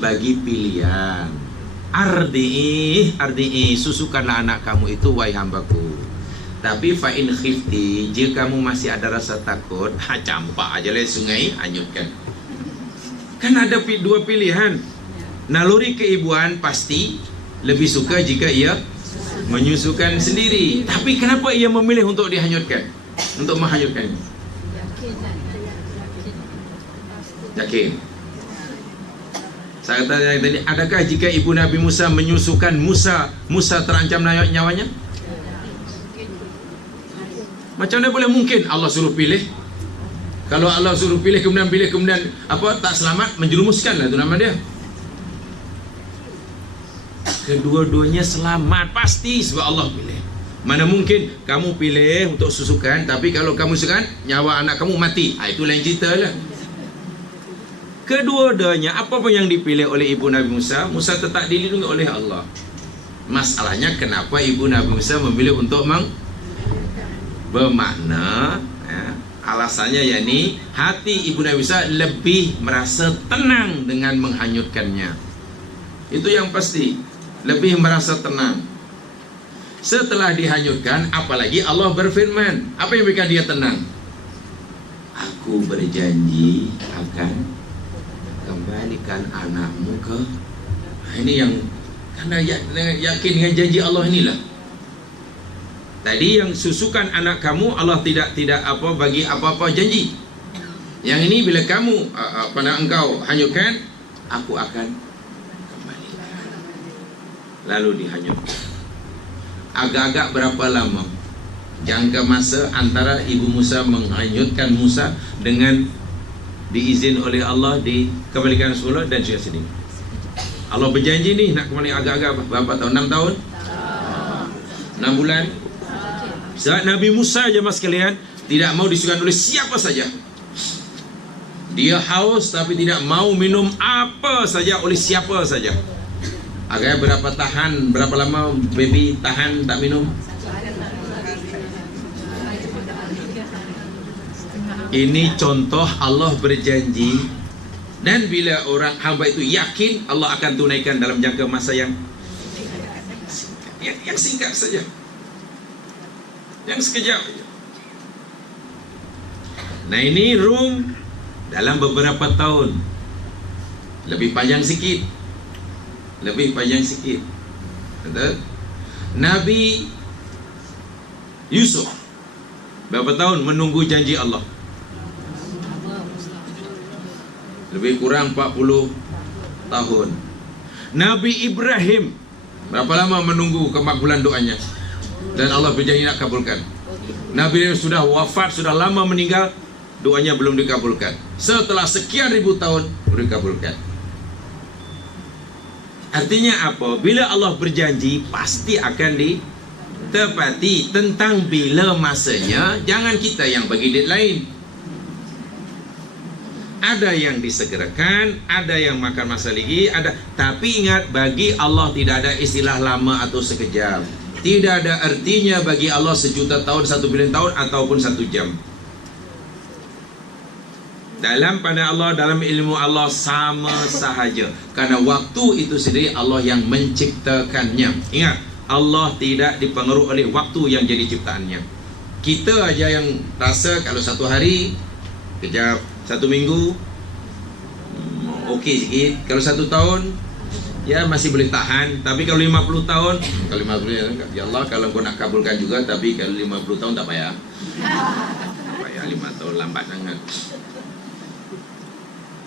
bagi pilihan. Ardi'i, susukanlah anak kamu itu wahai hambaku. Tapi fa'in khifti, jika kamu masih ada rasa takut, campak aja lah sungai, hanyutkan. Kan ada dua pilihan. Naluri keibuan pasti lebih suka jika ia menyusukan sendiri. Tapi kenapa ia memilih untuk dihanyutkan? Untuk menghanyutkannya? Yakin. Saya tanya tadi, adakah jika ibu Nabi Musa menyusukan Musa terancam nyawanya? Macam mana boleh mungkin Allah suruh pilih? Kalau Allah suruh pilih kemudian tak selamat, menjerumuskanlah itu nama dia. Kedua-duanya selamat pasti sebab Allah pilih. Mana mungkin kamu pilih untuk susukan, tapi kalau kamu susukan nyawa anak kamu mati. Itu lain cerita lah. Kedua-duanya apa pun yang dipilih oleh ibu Nabi Musa, Musa tetap dilindungi oleh Allah. Masalahnya kenapa ibu Nabi Musa memilih untuk bermakna alasannya yakni hati ibu Nabi Musa lebih merasa tenang dengan menghanyutkannya. Itu yang pasti, lebih merasa tenang. Setelah dihanyutkan, apalagi Allah berfirman, apa yang bikin dia tenang? Aku berjanji akan kembalikan anakmu ke. Ini yang karena yakin dengan janji Allah inilah. Tadi yang susukan anak kamu Allah tidak bagi apa-apa janji. Yang ini bila kamu engkau hanyutkan, aku akan kembalikan. Lalu dihanyutkan. Agak-agak berapa lama jangka masa antara ibu Musa menghanyutkan Musa dengan diizin oleh Allah dikembalikan semula dan juga sini. Allah berjanji ni nak kembali agak-agak berapa tahun? 6 tahun? 6 bulan? Saat Nabi Musa jemaah sekalian tidak mau disukai oleh siapa saja. Dia haus tapi tidak mau minum apa saja oleh siapa saja. Agaknya berapa lama baby tahan tak minum? Ini contoh Allah berjanji, dan bila orang hamba itu yakin, Allah akan tunaikan dalam jangka masa yang singkat saja, yang sekejap saja. Nah ini Rum dalam beberapa tahun, lebih panjang sikit. Betul? Nabi Yusuf berapa tahun menunggu janji Allah? Lebih kurang 40 tahun. Nabi Ibrahim berapa lama menunggu kemakbulan doanya? Dan Allah berjanji nak kabulkan. Nabi Ibrahim sudah wafat, sudah lama meninggal, doanya belum dikabulkan. Setelah sekian ribu tahun baru dikabulkan. Artinya apa? Bila Allah berjanji pasti akan ditepati. Tentang bila masanya, jangan kita yang bagi deadline. Ada yang disegerakan, ada yang makan masa lagi, tapi ingat, bagi Allah tidak ada istilah lama atau sekejap. Tidak ada artinya bagi Allah 1.000.000 tahun, 1 bilion tahun ataupun 1 jam. Dalam pada Allah, dalam ilmu Allah sama sahaja. Karena waktu itu sendiri Allah yang menciptakannya. Ingat, Allah tidak dipengaruhi oleh waktu yang jadi ciptaannya. Kita aja yang rasa kalau 1 hari kejap, 1 minggu okey sikit. Kalau 1 tahun ya masih boleh tahan. Tapi kalau 50 tahun, kalau 50 ya Allah, kalau kau nak kabulkan juga, tapi kalau 50 tahun tak payah. Tak payah 5 tahun, lambat sangat.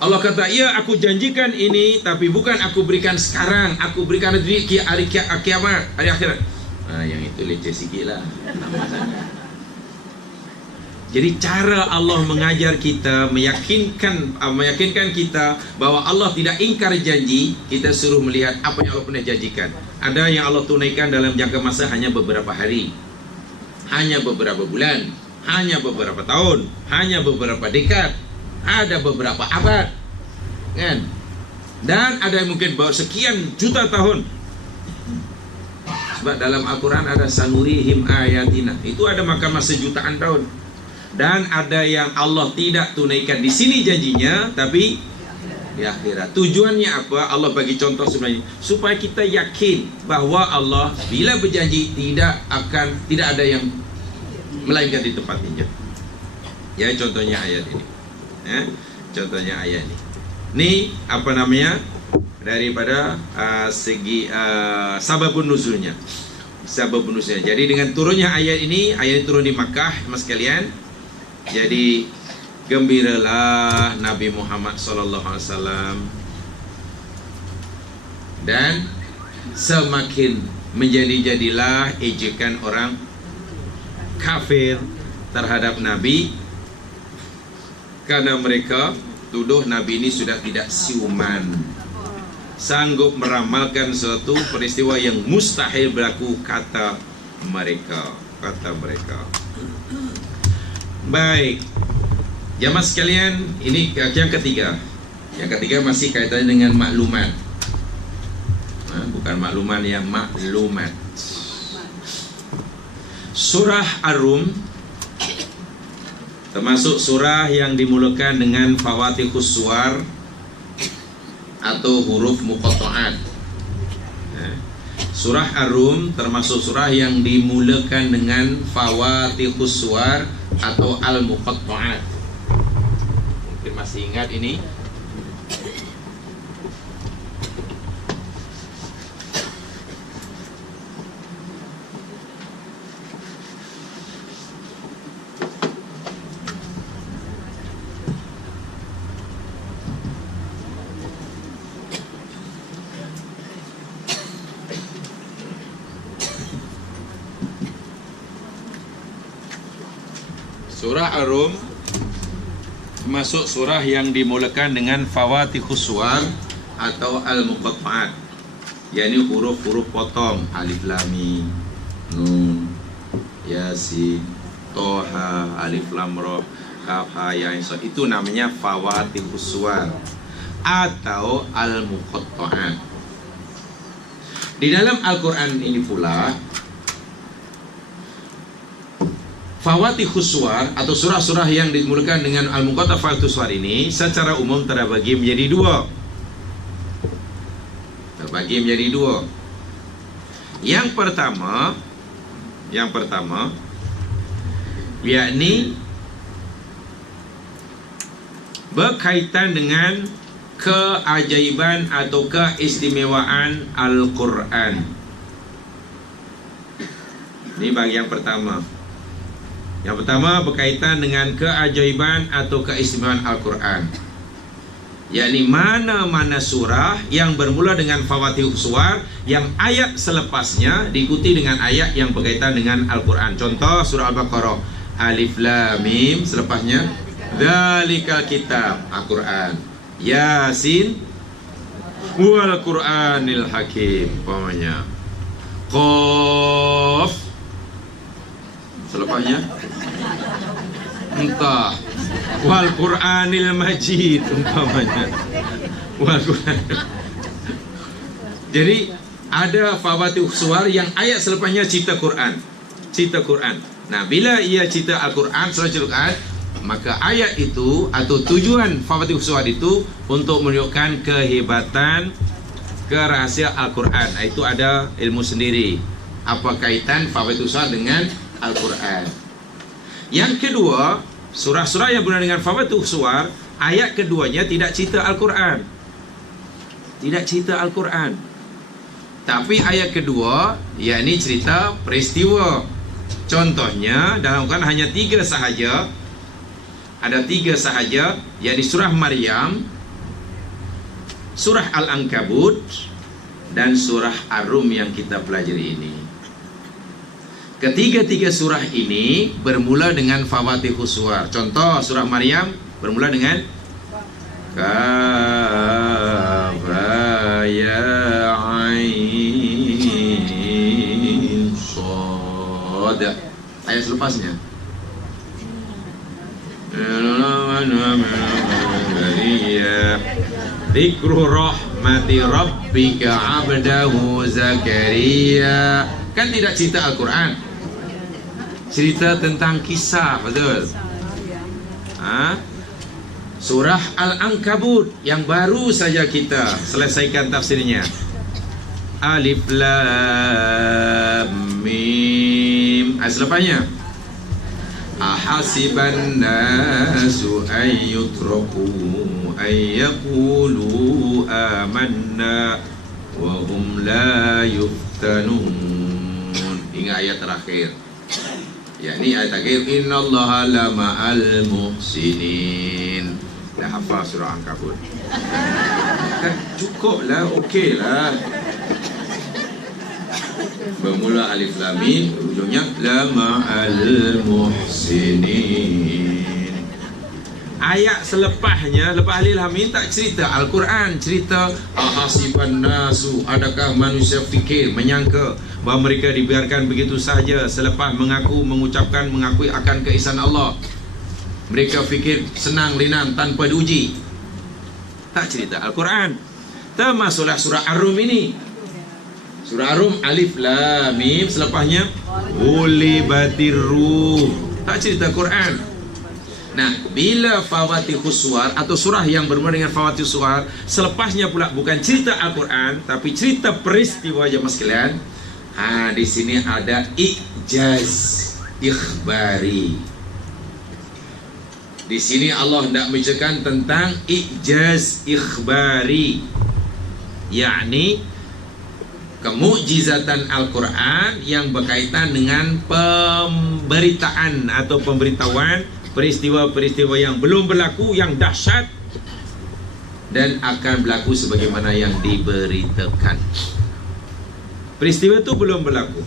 Allah kata, ya aku janjikan ini, tapi bukan aku berikan sekarang, aku berikan di hari kiamat, hari akhirat. Yang itu leceh sikit lah, lama sangat. Jadi cara Allah mengajar kita, meyakinkan kita bahwa Allah tidak ingkar janji, kita suruh melihat apa yang Allah pernah janjikan. Ada yang Allah tunaikan dalam jangka masa hanya beberapa hari, hanya beberapa bulan, hanya beberapa tahun, hanya beberapa dekad, ada beberapa abad, kan? Dan ada yang mungkin bawa sekian juta tahun. Sebab dalam Al-Quran ada sanurihim ayatina, itu ada makan masa jutaan tahun. Dan ada yang Allah tidak tunaikan di sini janjinya, tapi di di akhirat. Tujuannya apa? Allah bagi contoh sebenarnya supaya kita yakin bahawa Allah bila berjanji tidak ada yang melainkan ditepatinya. Ya, contohnya ayat ini. Ya, contohnya ayat ini. Ni apa namanya? Daripada segi sababun nuzulnya. Sababun nuzulnya. Jadi dengan turunnya ayat ini turun di Makkah, mas sekalian. Jadi gembiralah Nabi Muhammad SAW, dan semakin menjadi-jadilah ejekan orang kafir terhadap Nabi, karena mereka tuduh Nabi ini sudah tidak siuman, sanggup meramalkan suatu peristiwa yang mustahil berlaku, kata mereka. Baik, jamaah sekalian, ini yang ketiga. Yang ketiga masih kaitannya dengan maklumat. Bukan makluman, yang maklumat. Surah Ar-Rum termasuk surah yang dimulakan dengan fawatihus suwar atau huruf muqatta'at. Surah Ar-Rum termasuk surah yang dimulakan dengan fawatihus suwar atau al-muqatta'at. Mungkin masih ingat ini. Surah Ar-Rum termasuk surah yang dimulakan dengan fawatihus suwar atau al-muqatta'at, yakni huruf-huruf potong, alif lam mim, nun, yasin, toha, alif lam ra, kaf ha ya ain sad. Itu namanya fawatihus suwar atau al-muqatta'at. Di dalam Al-Quran ini pula fawatihus suwar atau surah-surah yang dimulakan dengan al-muqatta'atus suwar ini secara umum terbagi menjadi dua. Yang pertama yakni berkaitan dengan keajaiban atau keistimewaan Al-Quran. Ini bagian pertama. Yang pertama berkaitan dengan keajaiban atau keistimewaan Al-Quran, yakni mana-mana surah yang bermula dengan fawatihus suwar yang ayat selepasnya diikuti dengan ayat yang berkaitan dengan Al-Quran. Contoh surah Al-Baqarah, alif lam mim, selepasnya dzalikal kitab, Al-Quran. Yasin wal Qur'anil hakim, umpamanya. Qaf, selepasnya entah wal Qur'anil majid, umpamanya. Wal Qur'an. Jadi ada fawatihus suwar yang ayat selepasnya cerita Quran. Nah, bila ia cerita Al-Quran, surah Al-Quran, maka ayat itu atau tujuan fawatihus suwar itu untuk menunjukkan kehebatan, kerahasia Al-Quran. Itu ada ilmu sendiri. Apa kaitan fawatihus suwar dengan Al-Quran? Yang kedua, surah-surah yang berhubungan dengan fawatihus suwar, ayat keduanya tidak cerita Al-Quran. Tapi ayat kedua yakni cerita peristiwa. Contohnya dalam Quran hanya 3 sahaja. Ada 3 sahaja, yakni surah Maryam, surah Al-Ankabut, dan surah Ar-Rum yang kita pelajari ini. Ketiga-tiga surah ini bermula dengan fawatihus suwar. Contoh surah Maryam bermula dengan kaf ya ain shad. Ayat selepasnya Dzikru rahmati rabbika abdahu Zakaria. Kan tidak cerita Al-Quran, cerita tentang kisah, betul? Surah Al-Ankabut yang baru saja kita selesaikan tafsirnya. Alif Lam Mim. Selepasnya ahasiban nasu ayyutraku ayyaqulu amanna wa hum la yuftanun. Ingat ayat terakhir, yakni ayat terakhir, innallaha la ma'al muhsinin. Dah hafal surah Ankabut kan? Cukuplah, okeylah. Bermula Alif Lam Mim, ujungnya la ma'al muhsinin. Ayat selepasnya, lepas Alif Lam Mim tak cerita Al-Quran, cerita ahasiban nasu, adakah manusia fikir, menyangka bahawa mereka dibiarkan begitu sahaja selepas mengakui akan keesaan Allah. Mereka fikir senang ringan tanpa diuji. Tak cerita Al-Quran. Termasuklah surah Ar-Rum ini. Surah Ar-Rum Alif Lam Mim, selepasnya Ghulibatir Ruh. Tak cerita Quran. Nah, bila Fawatihus Suwar atau surah yang bermula dengan Fawatihus Suwar, selepasnya pula bukan cerita Al-Quran tapi cerita peristiwa jemaah sekalian. Di sini ada ijaz ikhbari. Di sini Allah hendak menceritakan tentang ijaz ikhbari, yakni kemukjizatan Al-Quran yang berkaitan dengan pemberitaan atau pemberitahuan peristiwa-peristiwa yang belum berlaku, yang dahsyat dan akan berlaku sebagaimana yang diberitakan. Peristiwa itu belum berlaku,